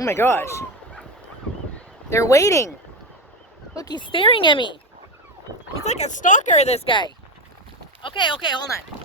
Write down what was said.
Oh my gosh. They're waiting. Look, he's staring at me. He's like a stalker, this guy. Okay, hold on.